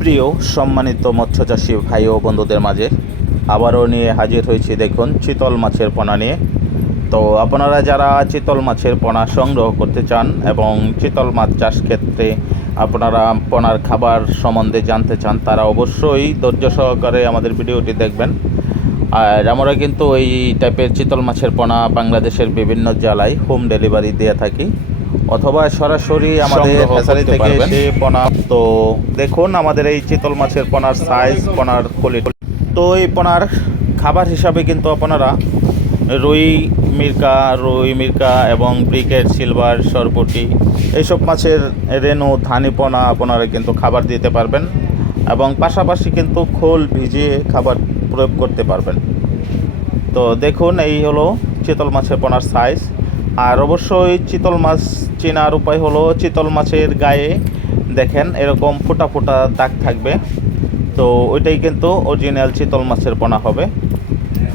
প্রিয়, সম্মানিত মৎস্যচাষী ভাই ও বন্ধুদের মাঝে আবারও নিয়ে হাজির হয়েছি দেখুন চিতল মাছের পোনা নিয়ে। তো আপনারা যারা চিতল মাছের পোনা সংগ্রহ করতে চান এবং চিতল মাছ চাষ ক্ষেত্রে আপনারা পোনার খাবার সম্বন্ধে জানতে চান, তারা অবশ্যই ধৈর্য সহকারে আমাদের ভিডিওটি দেখবেন। আর আমরা কিন্তু এই টাইপের চিতল মাছের পোনা বাংলাদেশের বিভিন্ন জেলায় হোম ডেলিভারি দিয়ে থাকি। অথবা সরাসরি আমাদের করতে থেকে এসে পোনা তো দেখুন আমাদের এই চিতল মাছের পোনার সাইজ পোনার কোয়ালিটি তো এই পোনার খাবার হিসাবে কিন্তু আপনারা রুই মির্কা রুই মির্কা এবং ব্রিকেট সিলভার সরপুটি এইসব মাছের রেনু ধানি পোনা আপনারা কিন্তু খাবার দিতে পারবেন এবং পাশাপাশি কিন্তু খোল ভিজিয়ে খাবার প্রয়োগ করতে পারবেন। তো দেখুন এই হলো চিতল মাছের পোনার সাইজ আর অবশ্যই চিতল মাছ চেনার উপায় হলো চিতল মাছের গায়ে দেখেন এরকম ফোটা ফোটা দাগ থাকবে। তো ওইটাই কিন্তু অরিজিনাল চিতল মাছের পোনা হবে।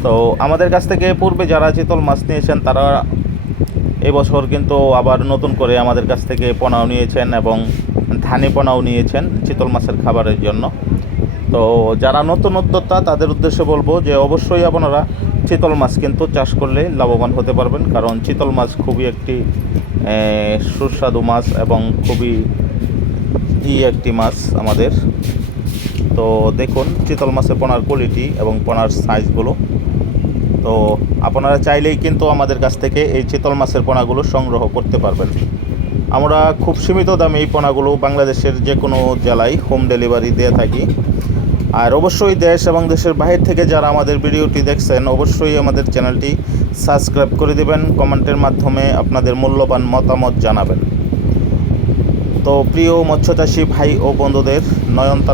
তো আমাদের কাছ থেকে পূর্বে যারা চিতল মাছ নিয়েছেন, তারা এবছর কিন্তু আবার নতুন করে আমাদের কাছ থেকে পোনাও নিয়েছেন এবং ধানি পোনাও নিয়েছেন চিতল মাছের খাবারের জন্য। তো যারা নতুন উদ্যোক্তা, তাদের উদ্দেশ্যে বলব যে অবশ্যই আপনারা চিতল মাছ কিন্তু চাষ করলে লাভবান হতে পারবেন, কারণ চিতল মাছ খুবই একটি সুস্বাদু মাছ এবং খুবই ই একটি মাছ আমাদের। তো দেখুন, চিতল মাছের পোনার কোয়ালিটি এবং পোনার সাইজগুলো তো আপনারা চাইলেই কিন্তু আমাদের কাছ থেকে এই চিতল মাছের পোনাগুলো সংগ্রহ করতে পারবেন। আমরা খুব সীমিত দামে এই পোনাগুলো বাংলাদেশের যে কোনো জেলায় হোম ডেলিভারি দিয়ে থাকি। আর অবশ্যই দেশ এবং দেশের বাহির থেকে যারা আমাদের ভিডিওটি দেখছেন, অবশ্যই আমাদের চ্যানেলটি সাবস্ক্রাইব করে দেবেন, কমেন্টের মাধ্যমে আপনাদের মূল্যবান মতামত জানাবেন। তো প্রিয় মৎস্যচাষী ভাই ও বন্ধুদের নয়নতারা